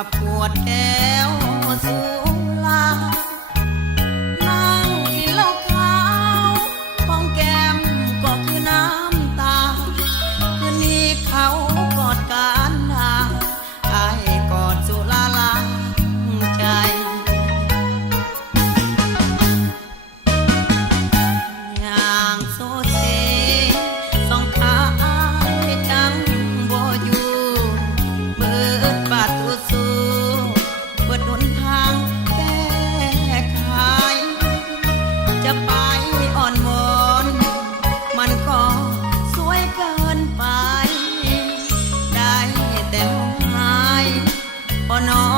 กับขวดแก้วสุรานั่งกินเหล้าขาวของแก้มก็คือน้ำตาคืนนี้เขากอดกันนาไอ้กอดสุราล้างใจอย่างโซเซสองขาให้จังบ่อยู่เบิดบาดตัวสู้เบิดหนทางแก้ไขจะไปอ่อนวอนมันก็สวยเกินไปได้แต่ห้องไห้พอนอน